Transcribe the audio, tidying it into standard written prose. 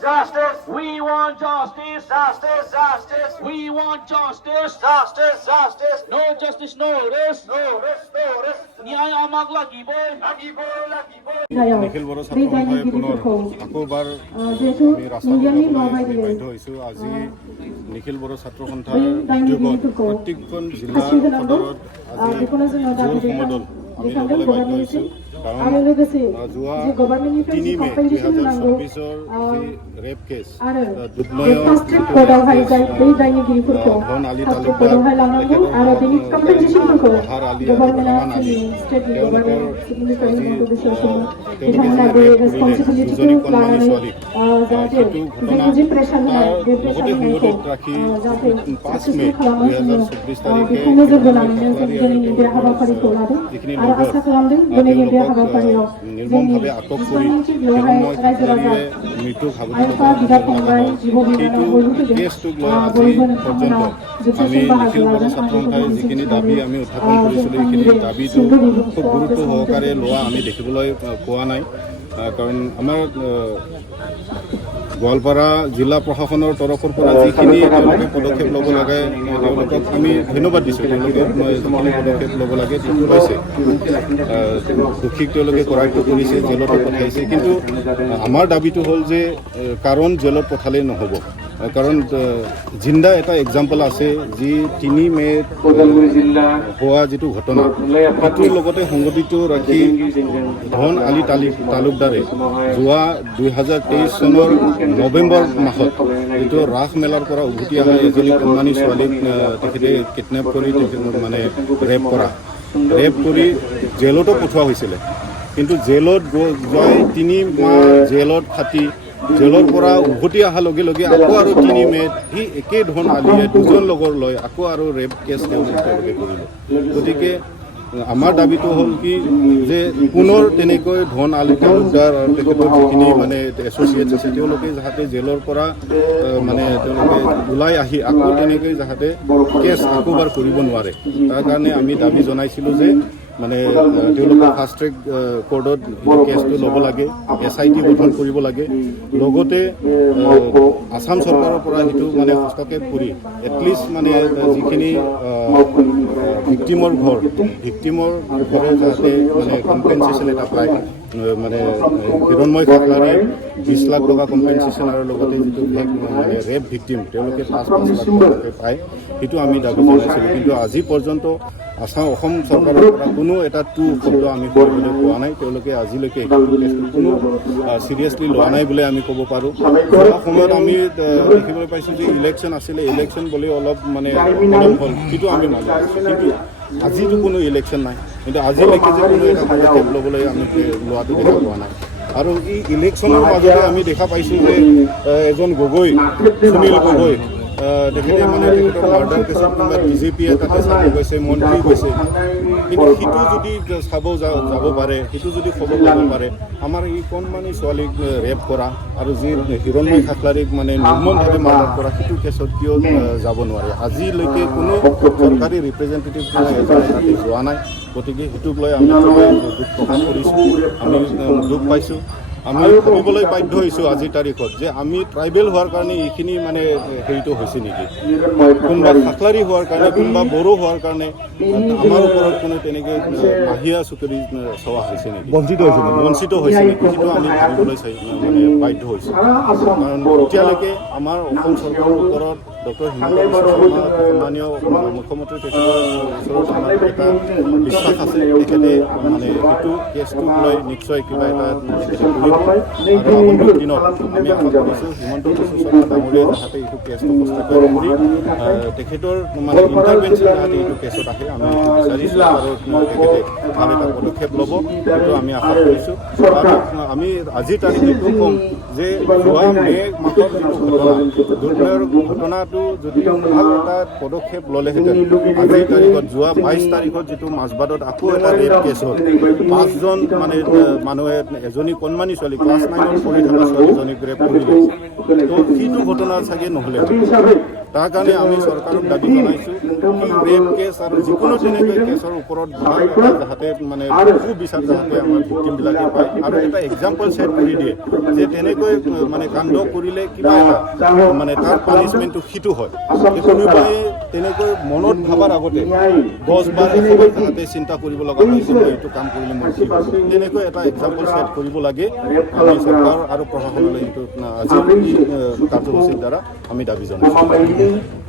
justice. We want justice. Justice, justice. We want justice. Justice, justice. No justice, no rest. No rest, no rest. ন্যায় আমাক লাগিবই, লাগিবই, লাগিবই। নিখিল বড়ো ছাত্ৰ সন্থাই পুনৰ আকৌবাৰ আমি ৰাস্তাত ওলাবলৈ বাধ্য হৈছোঁ। আজি নিখিল বড়ো ছাত্ৰ সন্থাৰ উদ্যোগত প্ৰত্যেকখন জিলা সদৰত আজি জোৰ সমদল আমি ল'বলৈ বাধ্য হৈছোঁ। কাৰণ যোৱা 3 মে 2026 যি ৰেপ কেছ দুধনৈৰ ধন আলী তালুকদাৰ অহাৰ আলী আৰু ৰহমান আলী তেওঁলোকে দুজনী কণমানি ছোৱালীক সেইটো ঘটনা তাৰ লগতে সংগঠিত ৰাখি 5 মে 2024 তাৰিখে যিখিনি তেওঁলোকক নিৰ্মমভাৱে আটক কৰি হিৰণ্ময় খাকলাৰীয়ে মৃত্যুক সাৱটি সেইটো কেছটোক লৈ আজি পৰ্যন্ত আমি নিখিল বড়ো ছাত্ৰ সন্থাই যিখিনি দাবী আমি উত্থাপন কৰিছিলোঁ এইখিনি দাবীটো খুব গুৰুত্ব সহকাৰে লোৱা আমি দেখিবলৈ পোৱা নাই। কাৰণ আমাৰ গোৱালপাৰা জিলা প্ৰশাসনৰ তৰফৰ পৰা যিখিনি তেওঁলোকে পদক্ষেপ ল'ব লাগে তেওঁলোকক আমি ধন্যবাদ দিছোঁ। তেওঁলোকে যিখিনি পদক্ষেপ ল'ব লাগে সেইটো লৈছে। দোষীক তেওঁলোকে কৰায়ত্ব কৰিছে, জেলতো পঠাইছে। কিন্তু আমাৰ দাবীটো হ'ল যে কাৰণ জেলত পঠালেই নহ'ব। কাৰণ জিন্দা এটা এক্সাম্পল আছে যি 3 মে'ত হোৱা যিটো ঘটনা সেইটোৰ লগতে সংগঠিত ৰাখি ধন আলী তালুকদাৰে যোৱা 2023 চনৰ নৱেম্বৰ মাহত যিটো ৰাস মেলাৰ পৰা উভতি অহা এজনী কণমানি ছোৱালীক তেখেতে কিডনেপ কৰি মানে ৰেপ কৰি জেলতো পঠোৱা হৈছিলে। কিন্তু জেলত গৈ 3 মাহ জেলত খাটি জেলৰ পৰা উভতি অহাৰ লগে লগে আকৌ আৰু 3 মে'ত সি একেই ধন আলিয়ে দুজন লগৰ লৈ আকৌ আৰু ৰেপ কেছ তেওঁলোকে কৰিলে। গতিকে আমাৰ দাবীটো হ'ল কি যে পুনৰ তেনেকৈ ধন আলী তালুকদাৰ আৰু তেখেতৰ যিখিনি মানে এছ'চিয়েটছ আছে তেওঁলোকে যাতে জেলৰ পৰা মানে তেওঁলোকে ওলাই আহি আকৌ তেনেকৈ যাতে কেছ আকৌবাৰ কৰিব নোৱাৰে তাৰ কাৰণে আমি দাবী জনাইছিলোঁ যে মানে তেওঁলোকে ফাষ্ট ট্ৰেক কোৰ্টত কেছটো ল'ব লাগে, SIT গঠন কৰিব লাগে। লগতে আসাম চৰকাৰৰ পৰা সেইটো মানে হস্তক্ষেপ কৰি এটলিষ্ট মানে যিখিনি ভিক্টিমৰ ঘৰে যাতে মানে কম্পেনচেশ্যন এটা পায়। মানে হিৰণ্ময় খাকলাৰী 20 লাখ টকা কম্পেনচেশ্যন আৰু লগতে যিটো মানে ৰেপ ভিক্টিম তেওঁলোকে 5 লাখ টকাকৈ পায় সেইটো আমি দাবী জনাইছিলোঁ। কিন্তু আজি পৰ্যন্ত অসম চৰকাৰৰ পৰা কোনো এটা শব্দ আমি শুনিবলৈ পোৱা নাই। তেওঁলোকে আজিলৈকে কোনো চিৰিয়াছলি লোৱা নাই বুলি আমি ক'ব পাৰোঁ। যোৱা সময়ত আমি দেখিবলৈ পাইছোঁ যে ইলেকশ্যন আছিলে, ইলেকশ্যন বুলি অলপ মানে হ'ল সেইটো আমি মানি আছোঁ। কিন্তু আজিতো কোনো ইলেকশ্যন নাই। কিন্তু আজিলৈকে যে কোনো এটা পদক্ষেপ ল'বলৈ আমি লোৱাটো দেখা পোৱা নাই। আৰু এই ইলেকশ্যনৰ মাজতে আমি দেখা পাইছোঁ যে এজন গগৈ সুনীল গগৈ তেখেতে মানে তেখেতৰ মাৰ্ডাৰ কেছত কোনোবা BJPয়ে তাতে চাব গৈছে, মন্ত্ৰী গৈছে। কিন্তু সিটো যদি চাব যাব পাৰে, সিটো যদি খবৰ ল'ব পাৰে আমাৰ এই কণমানি ছোৱালীক ৰেপ কৰা আৰু যি হিৰণ্ময় খাকলাৰীক মানে নিৰ্মমভাৱে মাৰ্ডাৰ কৰা সেইটো কেছত কিয় যাব নোৱাৰে। আজিলৈকে কোনো চৰকাৰী ৰিপ্ৰেজেণ্টেটিভ তাতে যোৱা নাই। গতিকে সেইটোক লৈ আমি দুখ প্ৰকাশ কৰিছোঁ, আমি দুখ পাইছোঁ। আমি ভাবিবলৈ বাধ্য হৈছোঁ আজিৰ তাৰিখত যে আমি ট্ৰাইবেল হোৱাৰ কাৰণে এইখিনি মানে হেৰিটো হৈছে নেকি, কোনোবা খাকলাৰী হোৱাৰ কাৰণে, কোনোবা বড়ো হোৱাৰ কাৰণে আমাৰ ওপৰত কোনো তেনেকৈ মাহিয়া চুকৰি চোৱা হৈছে নেকি, বঞ্চিত হৈছে নেকি, সেইটো আমি ভাবিবলৈ মানে বাধ্য হৈছোঁ। কাৰণ এতিয়ালৈকে আমাৰ অসম চৰকাৰৰ ওপৰত ডক্টৰ হিমন্ত বিশ্ব শৰ্মা সন্মানীয় মুখ্যমন্ত্ৰী তেখেতৰ ওচৰত আমাৰ এটা বিশ্বাস আছে। তেখেতে মানে সেইটো কেছটোক লৈ নিশ্চয় কিবা এটা আৰু আগন্তুক দিনত আমি আশা কৰিছোঁ হিমন্ত বিশ্ব শৰ্মা ডাঙৰীয়াই যাতে এইটো কেছটো সঁচাকৈ কৰি তেখেতৰ মানে ইণ্টাৰভেনশ্যন যাতে এইটো কেছত আহে আমি বিচাৰিছোঁ আৰু তেখেতে ভাল এটা পদক্ষেপ ল'ব সেইটো আমি আশা কৰিছোঁ। আৰু আমি আজিৰ তাৰিখে এইটো ক'ম যে যোৱা মে' মাহৰ যিটো দুধনৈৰ ঘটনাটো যদি ভাল এটা পদক্ষেপ ল'লেহেঁতেন আজিৰ তাৰিখত যোৱা 22 তাৰিখত যিটো মাজবাটত আকৌ এটা ৰেপ কেছ হ'ল, 5জন মানে মানুহে এজনী কণমানি ছোৱালী ক্লাছ 9ত পঢ়ি থকা ছোৱালীজনীক ৰেপ কৰিলে, তো সেইটো ঘটনা চাগে নহ'লে তাৰ কাৰণে আমি চৰকাৰক দাবী জনাইছোঁ কি ৰেপ কেছ আৰু যিকোনো তেনেকৈ কেছৰ ওপৰত ভাল এটা যাতে মানে সুবিচাৰ যাতে আমাৰ ভিক্টিমবিলাকে পায় আৰু এটা এক্সাম্পল ছেট কৰি দিয়ে যে তেনেকৈ মানে কাণ্ড কৰিলে কিবা এটা মানে তাৰ পানিছমেণ্টটো সিটো হয় কোনোবাই তেনেকৈ মনত ভাবাৰ আগতে 10 বাৰ 100 বাৰ যাতে চিন্তা কৰিব লগা হয় যে মই এইটো কাম কৰিলে মই কি হ'ব তেনেকৈ এটা এক্সাম্পল ছেট কৰিব লাগে আমি চৰকাৰ আৰু প্ৰশাসনলৈ এইটো আজিৰ কাৰ্যসূচীৰ দ্বাৰা আমি দাবী জনাইছোঁ